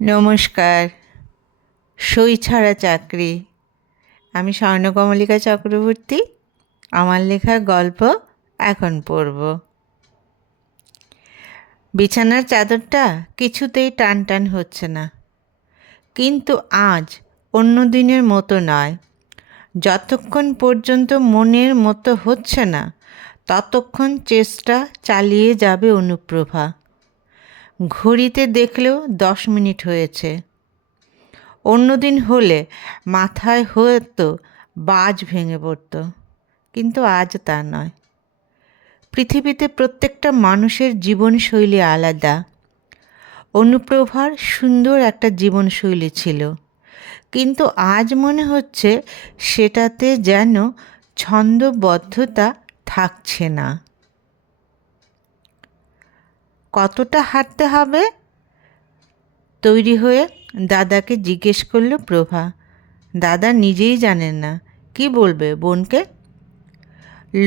নমস্কার। সই ছাড়া চাকরি। আমি স্বর্ণকমলিকা চক্রবর্তী। আমার লেখা গল্প এখন পড়ব। বিছানার চাদরটা কিছুতেই টান টান হচ্ছে না, কিন্তু আজ অন্য দিনের মতো নয়। যতক্ষণ পর্যন্ত মনের মতো হচ্ছে না, ততক্ষণ চেষ্টা চালিয়ে যাবে অনুপ্রভা। ঘড়িতে দেখলেও 10 মিনিট হয়েছে। অন্যদিন হলে মাথায় হয়তো বাজ ভেঙে পড়ত, কিন্তু আজ তা নয়। পৃথিবীতে প্রত্যেকটা মানুষের জীবনশৈলী আলাদা। অনুপ্রভার সুন্দর একটা জীবনশৈলী ছিল, কিন্তু আজ মনে হচ্ছে সেটাতে যেন ছন্দবদ্ধতা থাকছে না। কতটা হাঁটতে হবে? তৈরি হয়ে দাদাকে জিজ্ঞেস করল প্রভা। দাদা নিজেই জানেন না কি বলবে বোনকে।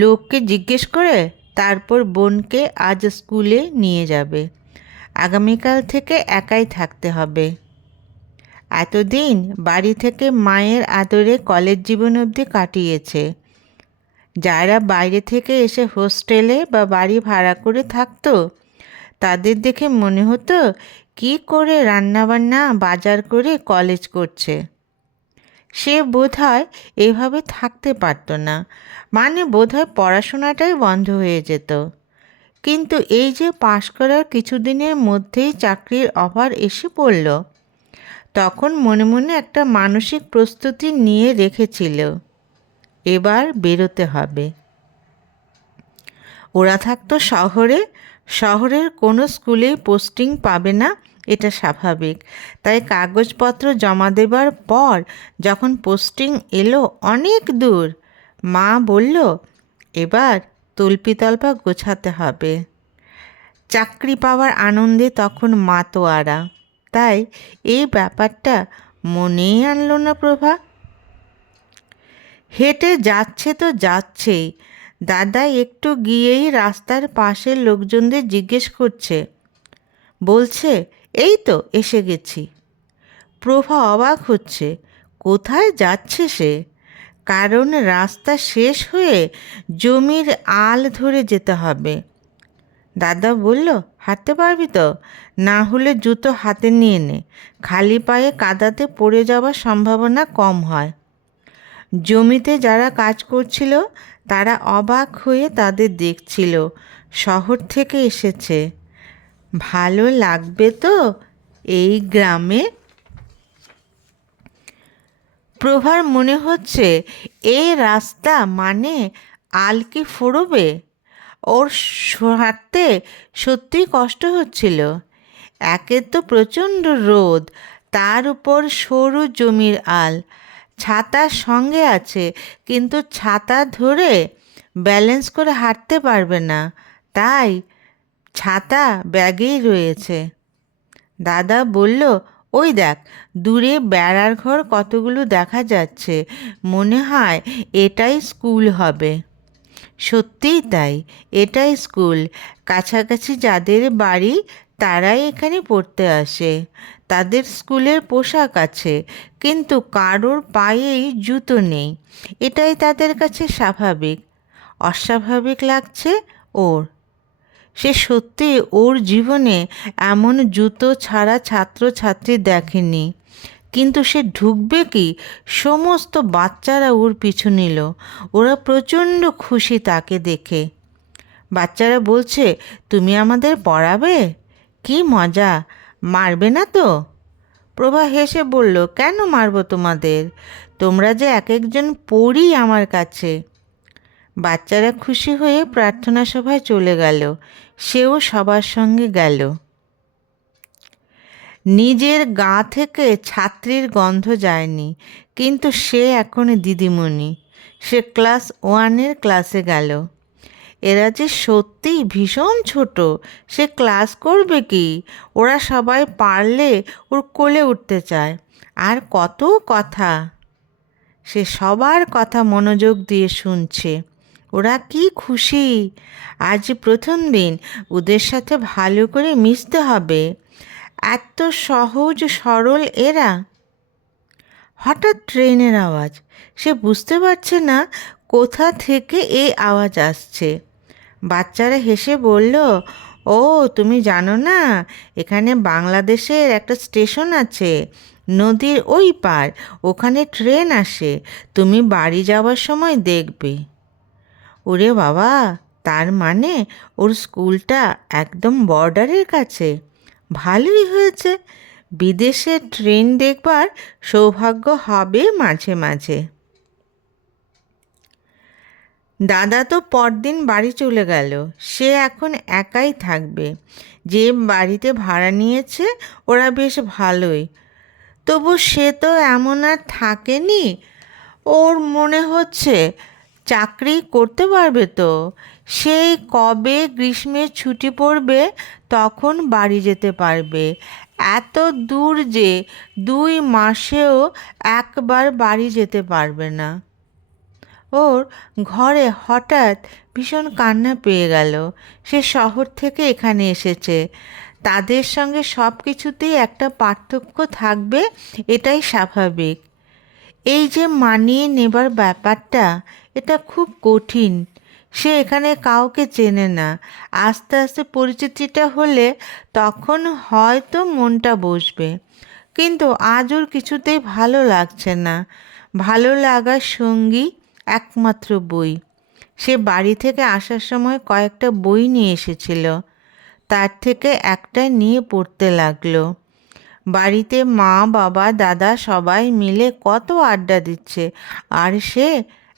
লোককে জিজ্ঞেস করে তারপর বোনকে আজ স্কুলে নিয়ে যাবে। আগামীকাল থেকে একাই থাকতে হবে। এতদিন বাড়ি থেকে মায়ের আদরে কলেজ জীবন অবধি কাটিয়েছে। যারা বাইরে থেকে এসে হোস্টেলে বা বাড়ি ভাড়া করে থাকতো, তাদের দেখে মনে হতো কি করে রান্নাবান্না বাজার করে কলেজ করছে। সে বোধহয় এভাবে থাকতে পারত না, মানে বোধহয় পড়াশোনাটাই বন্ধ হয়ে যেত। কিন্তু এই যে পাশ করার কিছুদিনের মধ্যেই চাকরির অফার এসে পড়ল, তখন মনে মনে একটা মানসিক প্রস্তুতি নিয়ে রেখেছিল, এবার বেরোতে হবে। ওরা থাকতো শহরে, শহরের কোনো স্কুলেই পোস্টিং পাবে না, এটা স্বাভাবিক। তাই কাগজপত্র জমা দেবার পর যখন পোস্টিং এলো অনেক দূর, মা বলল এবার তল্পিতল্পা গোছাতে হবে। চাকরি পাওয়ার আনন্দে তখন মাতোয়ারা, তাই এই ব্যাপারটা মনেই আনলো না প্রভা। হেঁটে যাচ্ছে তো যাচ্ছেই, দাদা একটু গিয়েই রাস্তার পাশের লোকজনদের জিজ্ঞেস করছে, বলছে এই তো এসে গেছি। প্রভা অবাক হচ্ছে, কোথায় যাচ্ছে সে? কারণ রাস্তা শেষ হয়ে জমির আল ধরে যেতে হবে। দাদা বলল, হাঁটতে পারবি তো? না হলে জুতো হাতে নিয়ে নে, খালি পায়ে কাদাতে পড়ে যাওয়ার সম্ভাবনা কম হয়। জমিতে যারা কাজ করছিল তারা অবাক হয়ে তাদের দেখছিল। শহর থেকে এসেছে, ভালো লাগবে তো এই গ্রামে? প্রভার মনে হচ্ছে এই রাস্তা মানে আলকি ফুরবে। ওর হাঁটতে সত্যিই কষ্ট হচ্ছিল। একে তো প্রচণ্ড রোদ, তার উপর সরু জমির আল। ছাতা সঙ্গে আছে, কিন্তু ছাতা ধরে ব্যালেন্স করে হাঁটতে পারবে না, তাই ছাতা ব্যাগেই রয়েছে। দাদা বলল, ওই দেখ দূরে বেড়ার ঘর কতগুলো দেখা যাচ্ছে, মনে হয় এটাই স্কুল হবে। সত্যিই তাই, এটাই স্কুল। কাছাকাছি যাদের বাড়ি তারাই এখানে পড়তে আসে। তাদের স্কুলের পোশাক আছে, কিন্তু কারোর পায়েই জুতো নেই। এটাই তাদের কাছে স্বাভাবিক। অস্বাভাবিক লাগছে ওর। সে সত্যি ওর জীবনে এমন জুতো ছাড়া ছাত্রছাত্রী দেখেনি। কিন্তু সে ঢুকবে কি? সমস্ত বাচ্চারা ওর পিছু নিল। ওরা প্রচণ্ড খুশি তাকে দেখে। বাচ্চারা বলছে, তুমি আমাদের পড়াবে? কি মজা, মারবে না তো? প্রভা হেসে বলল, কেন মারবো তোমাদের? তোমরা যে এক একজন পড়ি আমার কাছে। বাচ্চারা খুশি হয়ে প্রার্থনা সভায় চলে গেল। সেও সবার সঙ্গে গেল। নিজের গা থেকে ছাত্রীর গন্ধ যায়নি, কিন্তু সে এখন দিদিমণি। সে ক্লাস 1-এর ক্লাসে গেল। এরা যে সত্যিই ভীষণ ছোট, সে ক্লাস করবে কি? ওরা সবাই পারলে ওর কোলে উঠতে চায়। আর কত কথা! সে সবার কথা মনোযোগ দিয়ে শুনছে। ওরা কি খুশি! আজ প্রথম দিন, ওদের সাথে ভালো করে মিশতে হবে। এত সহজ সরল এরা। হঠাৎ ট্রেনের আওয়াজ। সে বুঝতে পারছে না কোথা থেকে এই আওয়াজ আসছে। বাচ্চারা হেসে বলল, ও তুমি জানো না, এখানে বাংলাদেশের একটা স্টেশন আছে, নদীর ওই পার, ওখানে ট্রেন আসে, তুমি বাড়ি যাওয়ার সময় দেখবে। ওরে বাবা, তার মানে ওর স্কুলটা একদম বর্ডারের কাছে। ভালোই হয়েছে, বিদেশে ট্রেন দেখবার সৌভাগ্য হবে মাঝে মাঝে। দাদা তো পরদিন বাড়ি চলে গেল। সে এখন একাই থাকবে। যে বাড়িতে ভাড়া নিয়েছে ওরা বেশ ভালোই, তবু সে তো এমন আর থাকেনি। ওর মনে হচ্ছে চাকরি করতে পারবে তো। সেই কবে গ্রীষ্মের ছুটি পড়বে তখন বাড়ি যেতে পারবে। এত দূর যে 2 মাসেও একবার বাড়ি যেতে পারবে না। ওর ঘরে হঠাৎ ভীষণ কান্না পেয়ে গেল। সে শহর থেকে এখানে এসেছে, তাদের সঙ্গে সব কিছুতেই একটা পার্থক্য থাকবে, এটাই স্বাভাবিক। এই যে মানিয়ে নেবার ব্যাপারটা, এটা খুব কঠিন। সে এখানে কাউকে চেনে না। আস্তে আস্তে পরিচিতিটা হলে তখন হয়তো মনটা বসবে। কিন্তু আজ ওর কিছুতেই ভালো লাগছে না। ভালো লাগার সঙ্গী একমাত্র বই। সে বাড়ি থেকে আসার সময় কয়েকটা বই নিয়ে এসেছিল, তার থেকে একটা নিয়ে পড়তে লাগলো। বাড়িতে মা বাবা দাদা সবাই মিলে কত আড্ডা দিচ্ছে, আর সে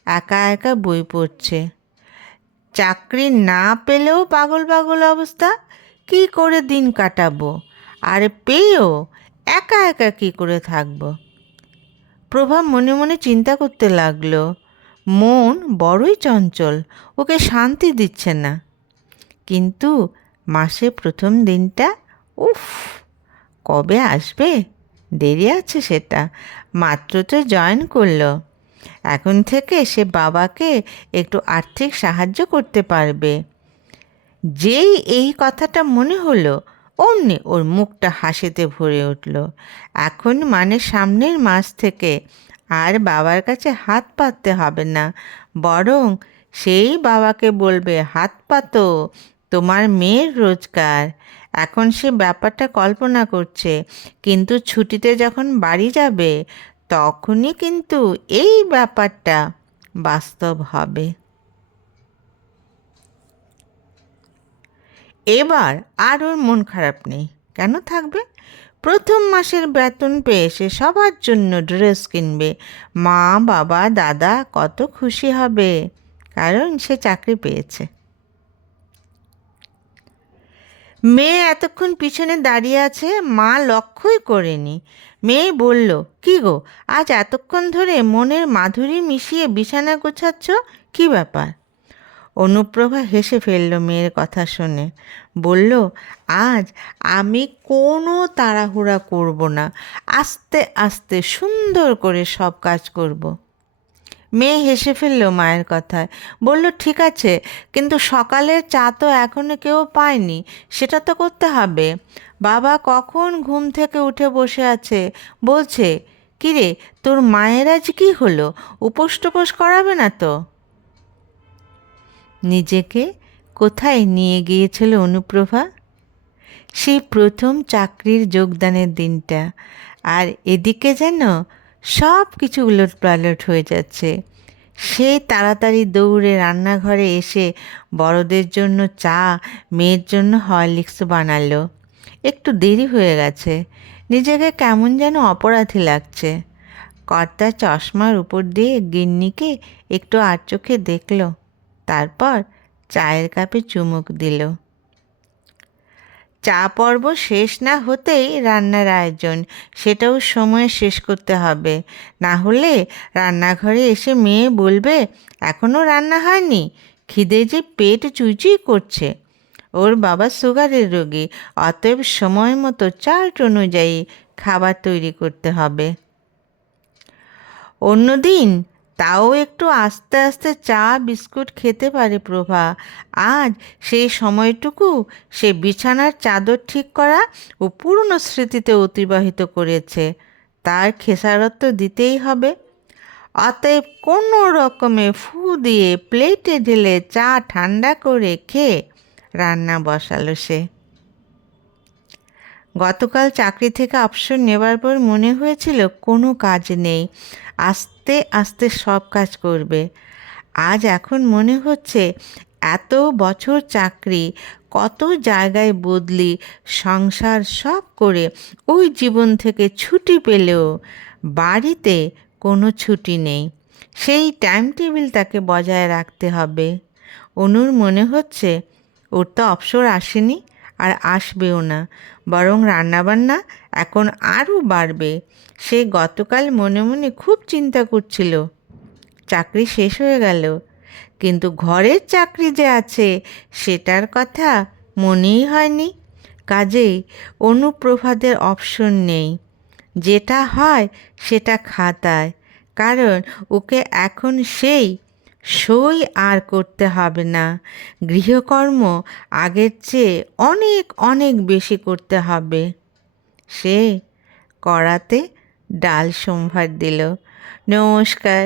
একা একা বই পড়ছে। চাকরি না পেলেও পাগল পাগল অবস্থা, কি করে দিন কাটাবো, আর পেয়েও একা একা কি করে থাকবো। প্রভা মনে মনে চিন্তা করতে লাগলো, মন বড়ই চঞ্চল, ওকে শান্তি দিচ্ছে না। কিন্তু মাসে প্রথম দিনটা, উফ, কবে আসবে? দেরি আছে সেটা, মাত্র তো জয়েন করলো। এখন থেকে সে বাবাকে একটু আর্থিক সাহায্য করতে পারবে। যেই এই কথাটা মনে হলো, অমনি ওর মুখটা হাসিতে ভরে উঠল। এখন মানে সামনের মাস থেকে আর বাবার কাছে হাত পাততে হবে না, বরং সেই বাবাকে বলবে, হাত পাতো, তোমার মেয়ের রোজগার। এখন সে ব্যাপারটা কল্পনা করছে, কিন্তু ছুটিতে যখন বাড়ি যাবে তখনই কিন্তু এই ব্যাপারটা বাস্তব হবে। এবার আর ওর মন খারাপ নেই। কেন থাকবে? প্রথম মাসের বেতন পেয়ে সে সবার জন্য ড্রেস কিনবে। মা বাবা দাদা কত খুশি হবে, কারণ সে চাকরি পেয়েছে। মেয়ে এতক্ষণ পিছনে দাঁড়িয়ে আছে, মা লক্ষ্যই করেনি। মেয়ে বলল, কি গো, আজ এতক্ষণ ধরে মনের মাধুরী মিশিয়ে বিছানা গোছাচ্ছ, কি ব্যাপার? অনুপ্রভা হেসে ফেলল মেয়ের কথা শুনে। বলল, আজ আমি কোনো তাড়াহুড়া করব না, আস্তে আস্তে সুন্দর করে সব কাজ করব। মেয়ে হেসে ফেলল মায়ের কথায়, বলল, ঠিক আছে, কিন্তু সকালের চা তো এখনো কেউ পায়নি, সেটা তো করতে হবে। বাবা কখন ঘুম থেকে উঠে বসে আছে, বলছে, কিরে তোর মায়ের আজ কী হলো, উপোস টোপোস করাবে না তো? নিজেকে কোথায় নিয়ে গিয়েছিল অনুপ্রভা? সেই প্রথম চাকরির যোগদানের দিনটা, আর এদিকে যেন সব কিছু উলটপালট হয়ে যাচ্ছে। সে তাড়াতাড়ি দৌড়ে রান্নাঘরে এসে বড়দের জন্য চা, মেয়ের জন্য হরলিক্স বানালো। একটু দেরি হয়ে গেছে, নিজেকে কেমন যেন অপরাধী লাগছে। কর্তা চশমার উপর দিয়ে গিন্নিকে একটু আর চোখে দেখল, তারপর চায়ের কাপে চুমুক দিল। চা পর্ব শেষ না হতেই রান্নার আয়োজন, সেটাও সময়ে শেষ করতে হবে, না হলে রান্নাঘরে এসে মেয়ে বলবে, এখনও রান্না হয়নি, খিদে যে পেট চুইচুই করছে। ওর বাবা সুগারের রোগী, অতএব সময় মতো চার্ট অনুযায়ী খাবার তৈরি করতে হবে। অন্যদিন তাও একটু আস্তে আস্তে চা বিস্কুট খেতে পারে প্রভা। আজ সেই সময়টুকু সে বিছানার চাদর ঠিক করা ও পুরনো স্মৃতিতে অতিবাহিত করেছে, তার খেসারত তো দিতেই হবে। অতএব কোনো রকমে ফু দিয়ে প্লেটে ঢেলে চা ঠান্ডা করে খেয়ে রান্না বসালো সে। গতকাল চাকরি থেকে অবসর নেবার পর মনে হয়েছিল কোনো কাজ নেই, আস্তে আস্তে সব কাজ করবে। আজ এখন মনে হচ্ছে এত বছর চাকরি, কত জায়গায় বদলি, সংসার সব করে ওই জীবন থেকে ছুটি পেলেও বাড়িতে কোনো ছুটি নেই। সেই টাইম টেবিল তাকে বজায় রাখতে হবে। অনুর মনে হচ্ছে ওর তো অবসর আসেনি, আর আসবেও না, বরং রান্নাবান্না এখন আরও বাড়বে। সে গতকাল মনে মনে খুব চিন্তা করছিল। চাকরি শেষ হয়ে গেল, কিন্তু ঘরের চাকরি যে আছে সেটার কথা মনেই হয়নি। কাজেই অনুপ্রভাদের অপশন নেই, যেটা হয় সেটা খাতায়, কারণ ওকে এখন সেই সই আর করতে হবে না। গৃহকর্ম আগের চেয়ে অনেক অনেক বেশি করতে হবে। সে কড়াতে ডাল সম্ভার দিল। নমস্কার।